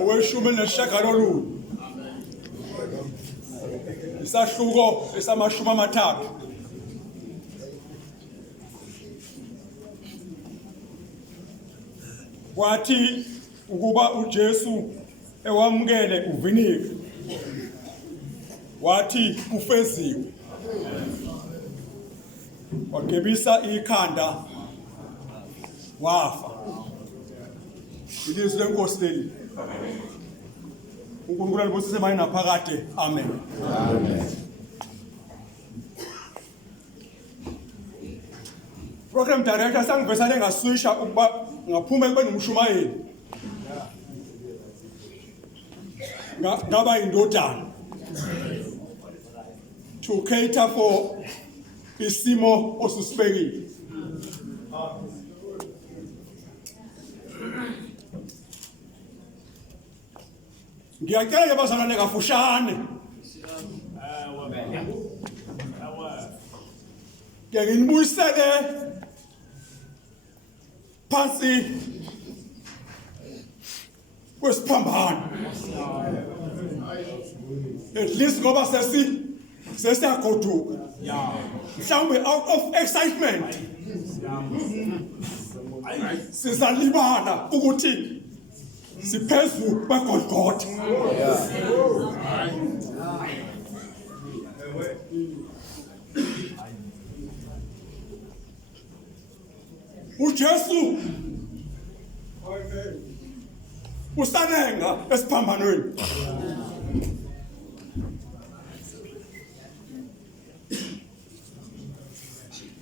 oweshumi nesishagalolunye isahluko esamashumi amathathu. Kwathi ukuba uJesu ewamukele uvinike, wathi kufeziwe, wagebisa ikhanda wafa. Ilizwi lenkosi leli. uNkulunkulu alibusise manje naphakade. Amen. Amen. Program director sangivesane ngaswisha ukuba ngaphuma ekubeni umshumayeli. Ngaba indodana to cater for isimo osusibekile. Ngiyacela ke bazalwane kafushane. Ngeke nibuyisele phansi kwesiphambano. At least ngoba sesiyagoduka. Mhlawumbe out of excitement sizalibala ukuthi siphezu kweGolgotha. uJesu usanenga esiphambanweni.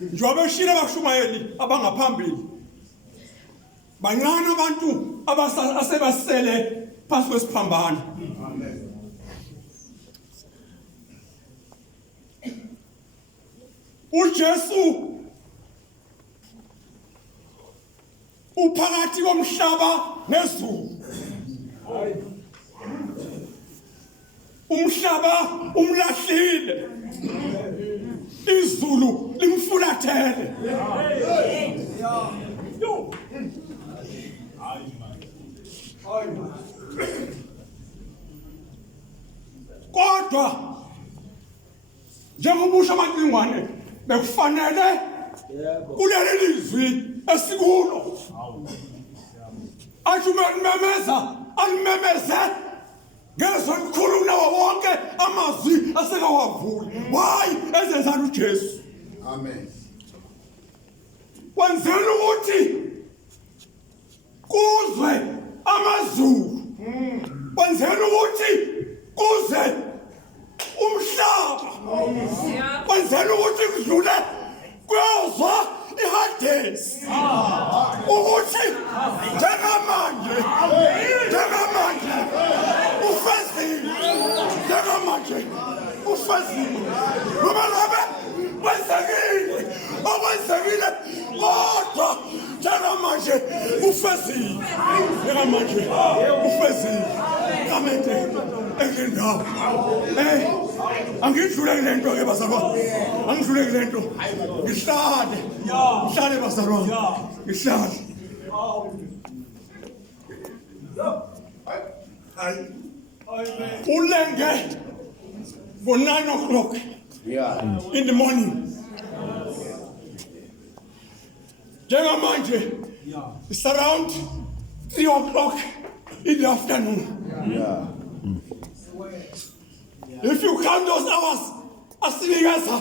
Njengoba beshile abashumayeli abangaphambili, bancane abantu asebasele phansi kwesiphambano. uJesu uphakathi komhlaba nezulu. Umhlaba umlahlile, izulu limfulathele. Kodwa njengoba usho amanqingwane bekufanele kuleli lizwi esikulo athi memeza alimemeze ngezwe elikhulu kunawo wonke amazwi asekawavuli. Why ezenzani uJesu? Amen. Wenzela ukuthi kuzwe amazulu, wenzela ukuthi kuze umhlaba, wenzela ukuthi kudlule kuyozwa iHadesi ukuthi njengamanje ufezile, njengamanje ufezile. Noma ngabe kwenzekile okwenzekile, kodwa njengamanje ufezile, njengamanje ufezile. Kamente engendawo angidlule kule nto ke bazalwane, angidlule kule nto. Ngihlale bazalwane, ngihlale. Ulenge for 9 o'clock in the morning. Njengamanje it's around 3 o'clock in the afternoon. If you count those hours, asinikeza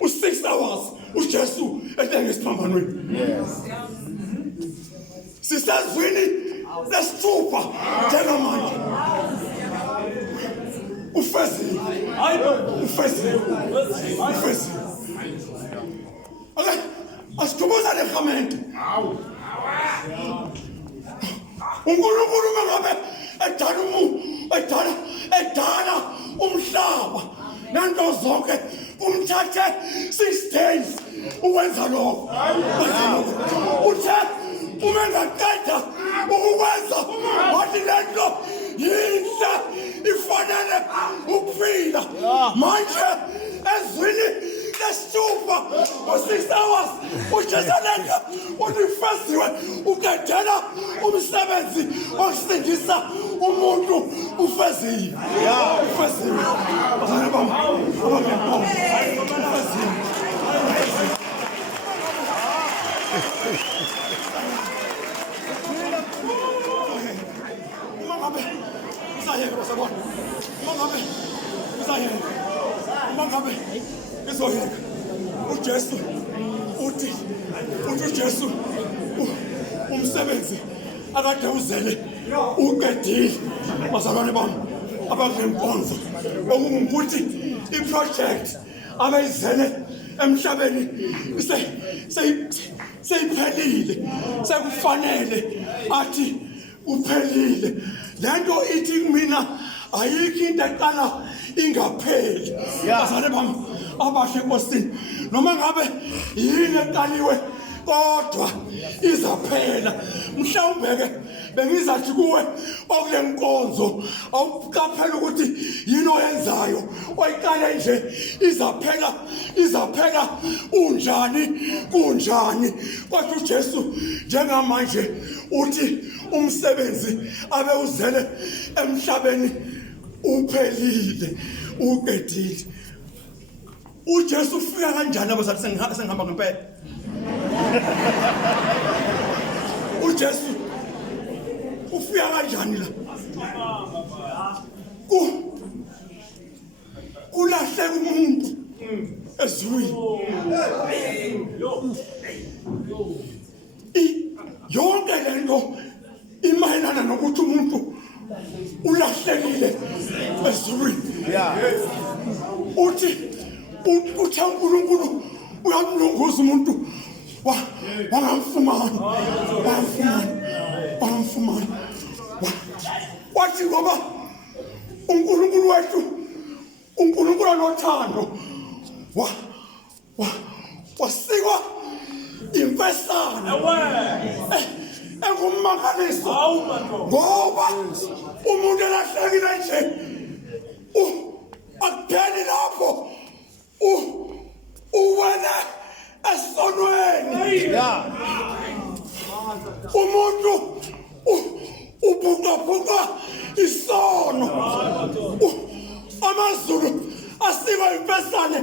6 hours uJesu esiphambanweni. Sisazwini lesithupha njengamanje. Ufezile. Okay, asithubuza lekhamente. uNkulunkulu mangabe edala umhlaba nanto zonke, umthathe 6 days ukwenza lokho. Uthe uma engaqeda ukwenza wathi lento yinhle ifanele ukuphila. Manje ezwini nesithupa ngo-6 hours ujesaleka ulifaziwe uqedela umsebenzi wokusindisa umuntu ufeziwe ufeziwe bazalwane bami ufeziwe uma ngabe usayeka basabona uma ngabe usayeka uma ngabe izoyeka uJesu uthi uJesu umsebenzi akade uzele uqedile bazalwane bami abazenkonzo okungukuthi iproject abayizele emhlabeni seyiphelile sekufanele athi uphelile lento ithi mina ayikho into eqala ingapheli bazalwane bami abahle enkosini noma ngabe yini eqaliwe kodwa izaphela mhlawumbe-ke bengizathi kuwe okule nkonzo awuqaphela ukuthi yini oyenzayo oyiqale nje izaphela unjani kunjani kodwa uJesu njengamanje uthi umsebenzi abe uzele emhlabeni uphelile uqedile uJesu ufika kanjani abazathi sengihamba ngempela uJesu ufika kanjani la kulahleka umuntu ezulwini yonke lento imayelana nokuthi umuntu ulahlekile ezulwini uthi uNkulunkulu uyamlunguza umuntu wangamfumani wathi ngoba uNkulunkulu wethu uNkulunkulu anothando wasikwa imfesana engumangaliso ngoba umuntu elahlekile nje akupheli lapho uwena esonweni umuntu ubhuqabhuqa isono amazulu asikwa imfesane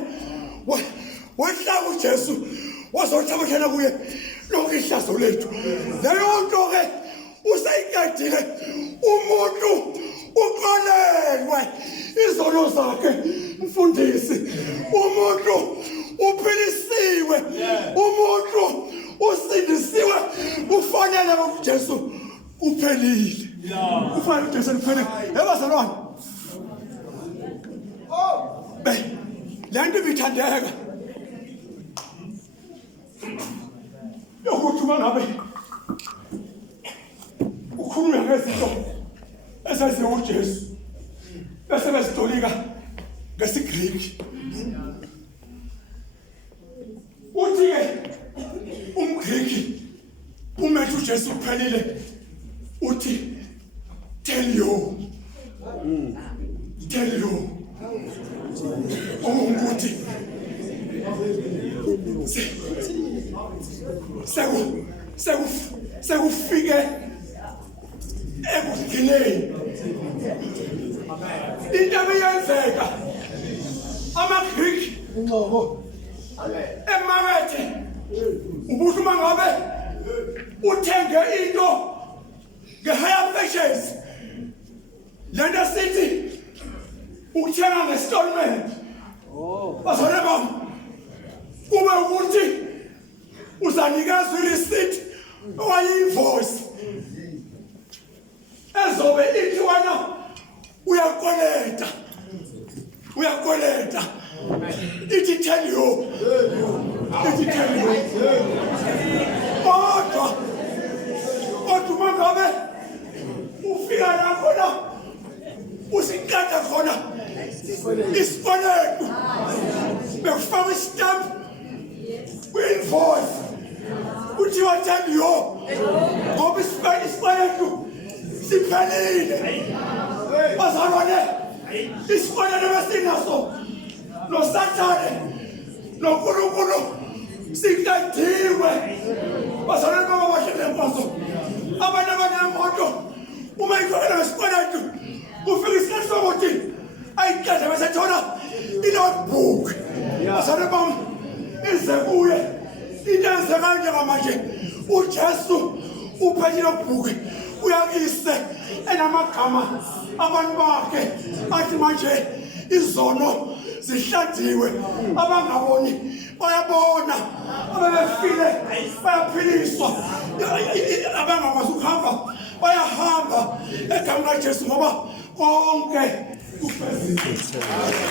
wehlaka uJesu wazothabathela kuye lonke ihlazo lethu leyo nto-ke useyiqedile umuntu uqalelwe izono zakhe mfundisi umuntu uphilisiwe umuntu usindisiwe ufanele uJesu uphelile ufanele uJesu uphelile ebazalwane lento ibithandeka yokuthi uma ngabe ukhulume ngezinto ezaziwa uJesu bese bezitolika ngesiGriki uthi-ke umGriki umethi uJesu uphelile uthi tell you ukuthi sekufike ekugcineni into ebeyenzeka amaGriki emakethe ubuthi uma ngabe uthenge into nge-higher purchase lento sithi ukuthenga nge-installment bazalwane bami kube ukuthi uzanikezwa i-receipt owayi-invoice ezobe ithi wena uyakweleta ithi tell you kodwa uma ngabe ufika la khona usiqeda khona isikweletu bekufaka istamp kwi-invoice kuthiwa tell you ngoba isikweletu siphelile bazalwane isikweletu besinaso noSathane nonkulunkulu sikathiwe bazalwane baba bahlele kwazo abantu abanemoto uma ikhona ngesikweletu kufika isikhathi sokuthi ayiqede besethola i-notebook bazalwane bami ize kuye into enzeka njengamanje uJesu uphethe i-notebook uyakise enamagama abantu bakhe athi manje izono zihlandiwe abangaboni bayabona ababefile bayaphiliswa abangakwazi ukuhamba bayahamba egameni likaJesu ngoba konke kufezile.